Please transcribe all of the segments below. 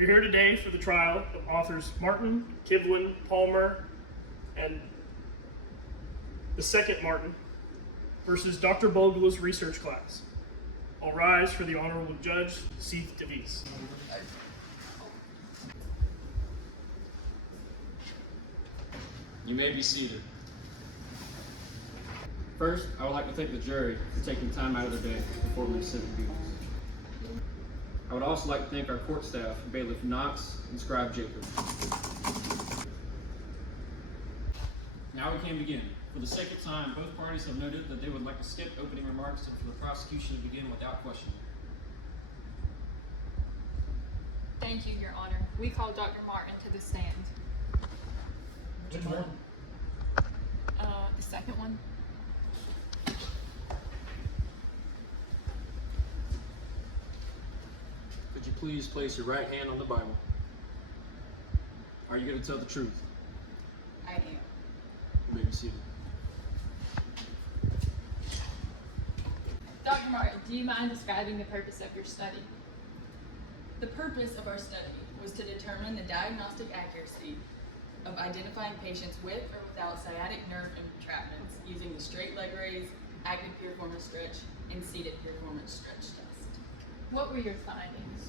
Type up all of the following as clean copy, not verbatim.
We're here today for the trial of authors Martin, Kivlin, Palmer, and the second Martin versus Dr. Bogla's research class. I'll rise for the Honorable Judge, Seth DeVries. You may be seated. First, I would like to thank the jury for taking time out of their day to perform their civic duties. I would also like to thank our court staff, Bailiff Knox and Scribe Jacob. Now we can begin. For the sake of time, both parties have noted that they would like to skip opening remarks and for the prosecution to begin without question. Thank you, Your Honor. We call Dr. Martin to the stand. Which one? The second one. Could you please place your right hand on the Bible? Are you going to tell the truth? I am. You may be seated. Dr. Martin, do you mind describing the purpose of your study? The purpose of our study was to determine the diagnostic accuracy of identifying patients with or without sciatic nerve entrapments using the straight leg raise, active piriformis stretch, and seated piriformis stretch test. What were your findings?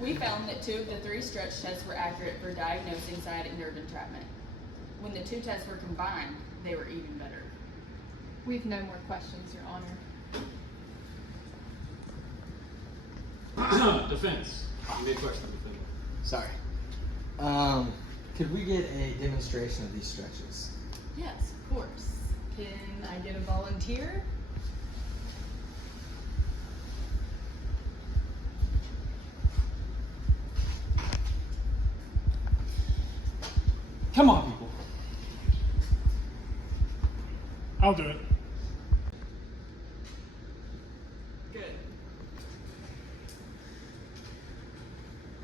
We found that 2 of the 3 stretch tests were accurate for diagnosing sciatic nerve entrapment. When the 2 tests were combined, they were even better. We've no more questions, Your Honor. Defense. You may question the defendant. Sorry. Could we get a demonstration of these stretches? Yes, of course. Can I get a volunteer? Come on, people. I'll do it. Good.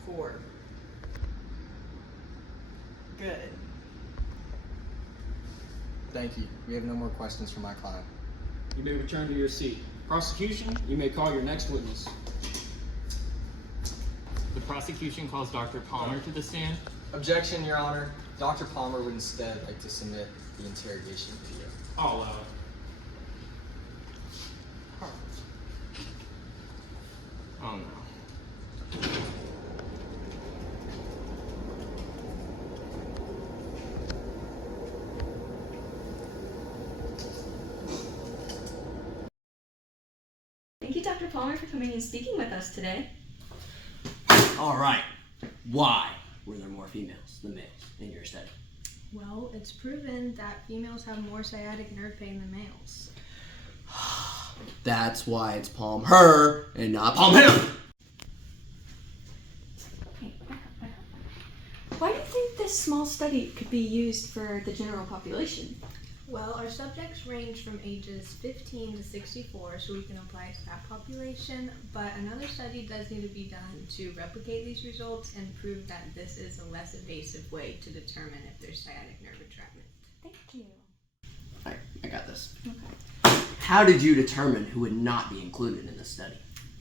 4. Good. Thank you. We have no more questions for my client. You may return to your seat. Prosecution, you may call your next witness. The prosecution calls Dr. Palmer to the stand. Objection, Your Honor. Dr. Palmer would instead like to submit the interrogation video. I'll allow it. Oh no. Thank you, Dr. Palmer, for coming and speaking with us today. All right. Why were there more females than males in your study? Well, it's proven that females have more sciatic nerve pain than males. That's why it's palm her and not palm him. Hey, back up. Why do you think this small study could be used for the general population? Well, our subjects range from ages 15 to 64, so we can apply to that population, but another study does need to be done to replicate these results and prove that this is a less invasive way to determine if there's sciatic nerve entrapment. Thank you. All right, I got this. Okay. How did you determine who would not be included in the study?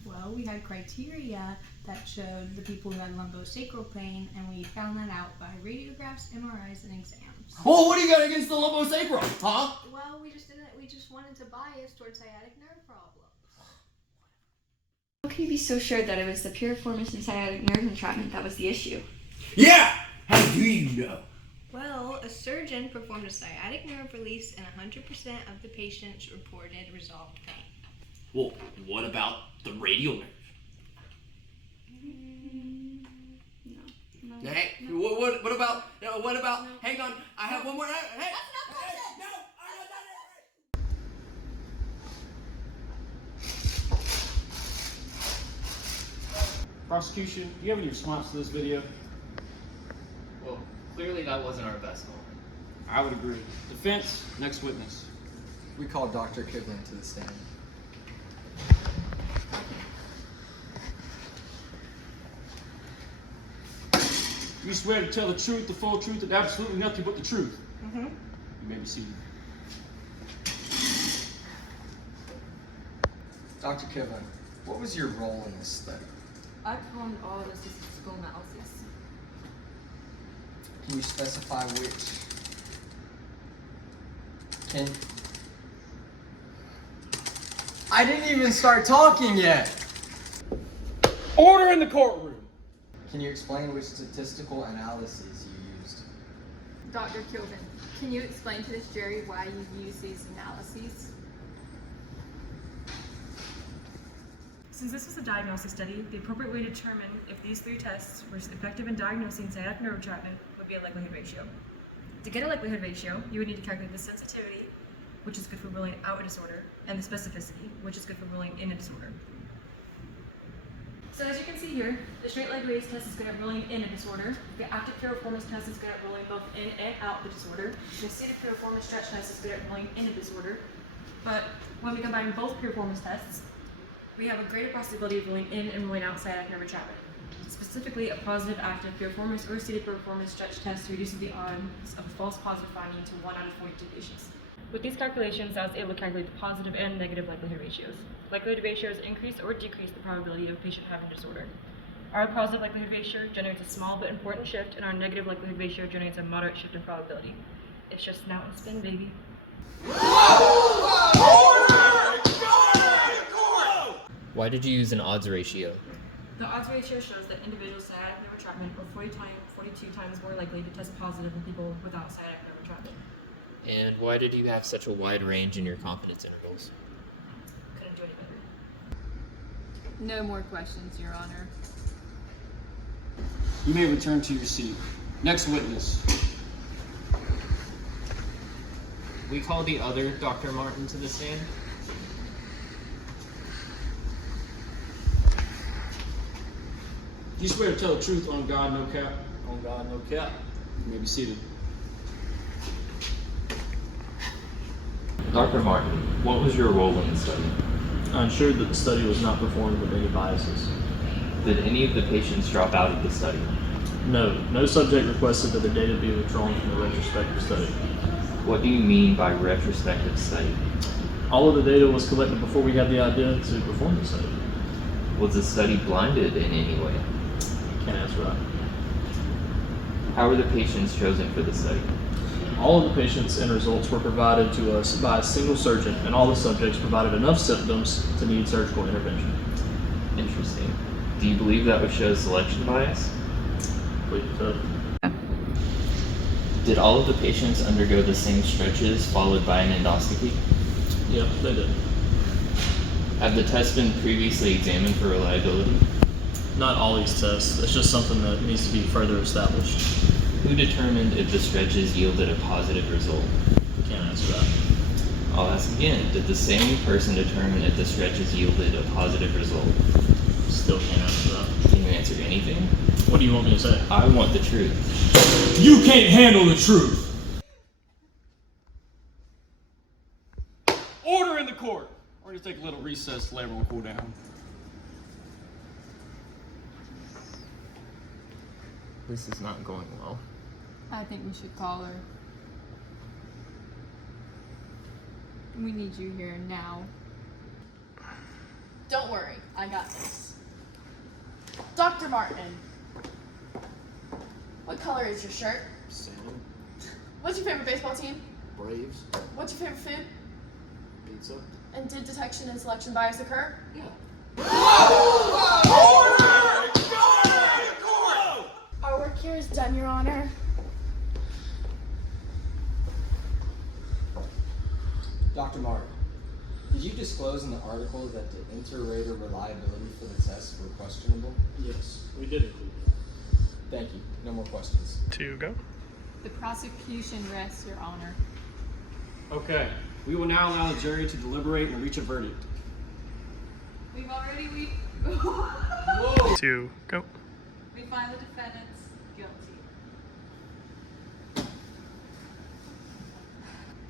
Well, we had criteria that showed the people who had lumbosacral pain, and we found that out by radiographs, MRIs, and exams. Well, what do you got against the lumbosacral, huh? Well, we just wanted to bias towards sciatic nerve problems. How can you be so sure that it was the piriformis and sciatic nerve entrapment that was the issue? Yeah! How do you know? Well, a surgeon performed a sciatic nerve release and 100% of the patients reported resolved pain. Well, what about the radial nerve? No. Hey, what about, hang on, I have one more, hey! That's enough nonsense! No, I'm not done yet! Prosecution, do you have any response to this video? Well, clearly that wasn't our best moment. I would agree. Defense, next witness. We call Dr. Kivlin to the stand. You swear to tell the truth, the full truth, and absolutely nothing but the truth. Mm-hmm. You may be seated. Dr. Kivlin, what was your role in this study? I performed all the statistical analysis. Can you specify which? I didn't even start talking yet! Order in the courtroom! Can you explain which statistical analyses you used? Dr. Kilvin, can you explain to this jury why you use these analyses? Since this was a diagnostic study, the appropriate way to determine if these 3 tests were effective in diagnosing sciatic nerve entrapment would be a likelihood ratio. To get a likelihood ratio, you would need to calculate the sensitivity, which is good for ruling out a disorder, and the specificity, which is good for ruling in a disorder. So as you can see here, the straight leg raise test is good at ruling in a disorder. The active piriformis test is good at ruling both in and out the disorder. The seated piriformis stretch test is good at ruling in a disorder. But when we combine both piriformis tests, we have a greater possibility of ruling in and ruling out sciatic nerve entrapment. Specifically, a positive active piriformis or seated piriformis stretch test reduces the odds of a false positive finding to 1 out of 42 patients. With these calculations, I was able to calculate the positive and negative likelihood ratios. Likelihood ratios increase or decrease the probability of a patient having a disorder. Our positive likelihood ratio generates a small but important shift, and our negative likelihood ratio generates a moderate shift in probability. It's just now and spin, baby. Why did you use an odds ratio? The odds ratio shows that individuals with sciatic nerve entrapment are 42 times more likely to test positive than people without sciatic nerve entrapment. And why did you have such a wide range in your confidence intervals? Couldn't do any better. No more questions, Your Honor. You may return to your seat. Next witness. We call the other Dr. Martin to the stand. Do you swear to tell the truth on God, no cap? On God, no cap. You may be seated. Dr. Martin, what was your role in the study? I ensured that the study was not performed with any biases. Did any of the patients drop out of the study? No subject requested that the data be withdrawn from the retrospective study. What do you mean by retrospective study? All of the data was collected before we had the idea to perform the study. Was the study blinded in any way? Can't answer that. How were the patients chosen for the study? All of the patients and results were provided to us by a single surgeon, and all the subjects provided enough symptoms to need surgical intervention. Interesting. Do you believe that would show selection bias? Please, Did all of the patients undergo the same stretches followed by an endoscopy? yeah, they did. Have the tests been previously examined for reliability? Not all these tests. It's just something that needs to be further established. Who determined if the stretches yielded a positive result? Can't answer that. I'll ask again. Did the same person determine if the stretches yielded a positive result? Still can't answer that. Can you answer anything? What do you want me to say? I want the truth. You can't handle the truth! Order in the court! We're gonna take a little recess to let everyone cool down. This is not going well. I think we should call her. We need you here now. Don't worry, I got this. Dr. Martin, what color is your shirt? Salmon, What's your favorite baseball team? Braves, What's your favorite food? pizza. And did detection and selection bias occur? Yeah. Our work here is done, Your Honor. Dr. Martin, did you disclose in the article that the inter-rater reliability for the tests were questionable? Yes, we did include that. Thank you. No more questions. To go. The prosecution rests, Your Honor. Okay, we will now allow the jury to deliberate and reach a verdict. We've already To go. we find the defendants guilty.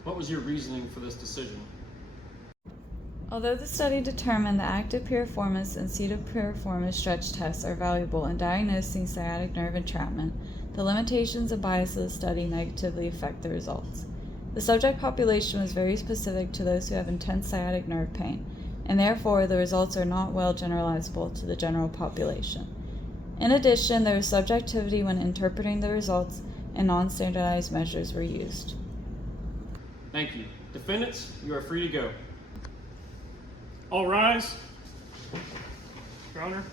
What was your reasoning for this decision? Although the study determined the active piriformis and seated piriformis stretch tests are valuable in diagnosing sciatic nerve entrapment, the limitations and bias of the study negatively affect the results. The subject population was very specific to those who have intense sciatic nerve pain, and therefore the results are not well generalizable to the general population. In addition, there was subjectivity when interpreting the results and non-standardized measures were used. Thank you. Defendants, you are free to go. All rise. Your Honor.